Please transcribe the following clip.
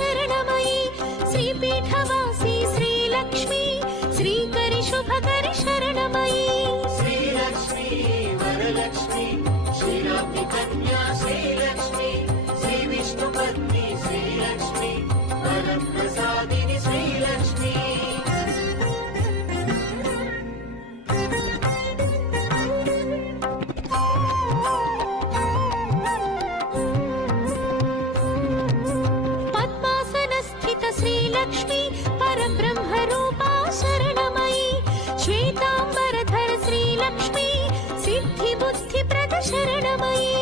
शरणमयी। श्रीपीठवासी श्रीलक्ष्मी श्री करि श्रीलक्ष्मी परब्रह्मरूपा शरणमयी। श्वेताम्बरधर श्रीलक्ष्मी सिद्धिबुद्धिप्रद शरणमयी